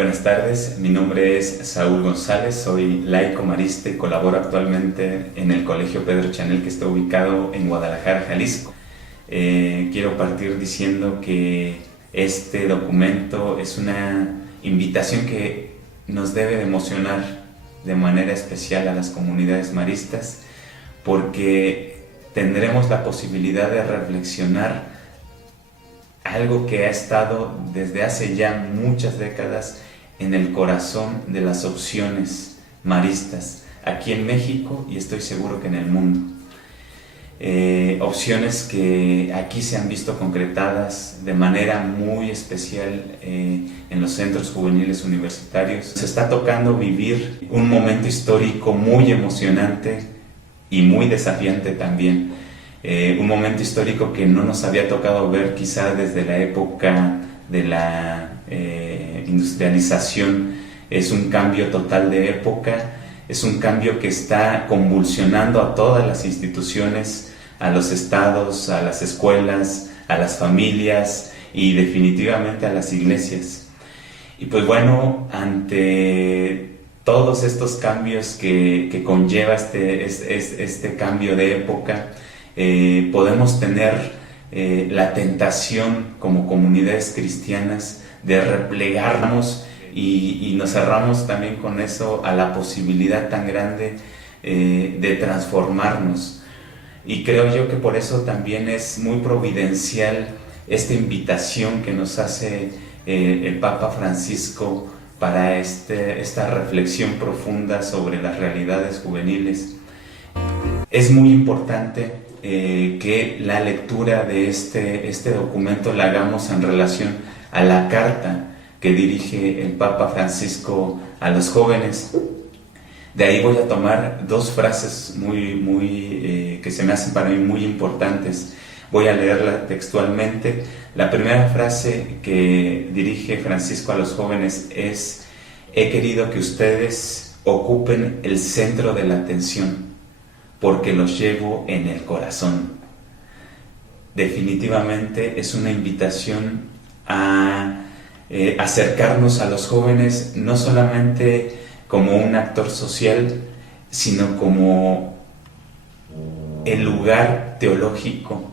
Buenas tardes, mi nombre es Saúl González, soy laico marista y colaboro actualmente en el Colegio Pedro Chanel, que está ubicado en Guadalajara, Jalisco. Quiero partir diciendo que este documento es una invitación que nos debe de emocionar de manera especial a las comunidades maristas, porque tendremos la posibilidad de reflexionar algo que ha estado desde hace ya muchas décadas en el corazón de las opciones maristas, aquí en México y estoy seguro que en el mundo. Opciones que aquí se han visto concretadas de manera muy especial en los centros juveniles universitarios. Se está tocando vivir un momento histórico muy emocionante y muy desafiante también. Un momento histórico que no nos había tocado ver quizá desde la época de la industrialización. Es un cambio total de época, es un cambio que está convulsionando a todas las instituciones, a los estados, a las escuelas, a las familias y definitivamente a las iglesias. Y pues bueno, ante todos estos cambios que conlleva este cambio de época, podemos tener la tentación como comunidades cristianas de replegarnos y nos cerramos también con eso a la posibilidad tan grande de transformarnos. Y creo yo que por eso también es muy providencial esta invitación que nos hace el Papa Francisco para esta reflexión profunda sobre las realidades juveniles. Es muy importante que la lectura de este documento la hagamos en relación a la carta que dirige el Papa Francisco a los jóvenes. De ahí voy a tomar dos frases que se me hacen para mí muy importantes. Voy a leerla textualmente. La primera frase que dirige Francisco a los jóvenes es: he querido que ustedes ocupen el centro de la atención, porque los llevo en el corazón. Definitivamente es una invitación a acercarnos a los jóvenes no solamente como un actor social, sino como el lugar teológico,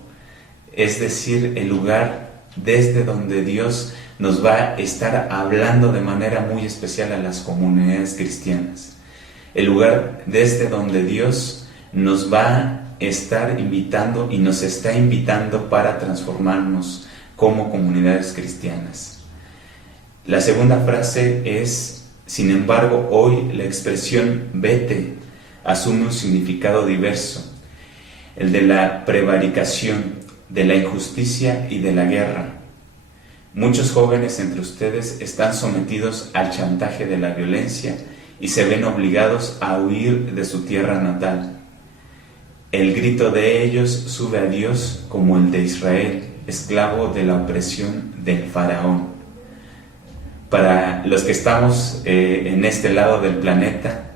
es decir, el lugar desde donde Dios nos va a estar hablando de manera muy especial a las comunidades cristianas, el lugar desde donde Dios nos va a estar invitando y nos está invitando para transformarnos como comunidades cristianas. La segunda frase es: sin embargo, hoy la expresión vete asume un significado diverso, el de la prevaricación, de la injusticia y de la guerra. Muchos jóvenes entre ustedes están sometidos al chantaje de la violencia y se ven obligados a huir de su tierra natal. El grito de ellos sube a Dios como el de Israel, esclavo de la opresión del faraón. Para los que estamos en este lado del planeta,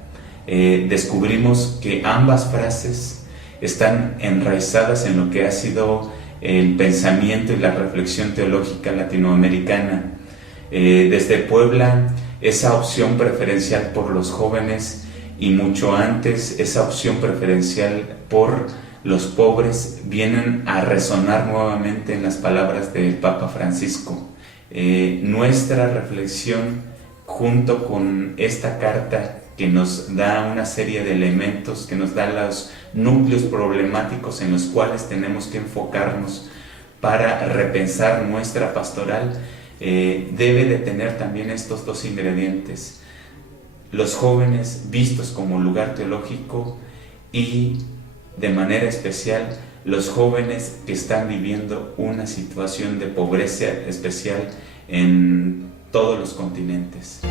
descubrimos que ambas frases están enraizadas en lo que ha sido el pensamiento y la reflexión teológica latinoamericana. Desde Puebla, esa opción preferencial por los jóvenes, y mucho antes esa opción preferencial por los pobres, vienen a resonar nuevamente en las palabras del Papa Francisco. Nuestra reflexión, junto con esta carta que nos da una serie de elementos, que nos da los núcleos problemáticos en los cuales tenemos que enfocarnos para repensar nuestra pastoral, debe de tener también estos dos ingredientes: los jóvenes vistos como lugar teológico y, de manera especial, los jóvenes que están viviendo una situación de pobreza especial en todos los continentes.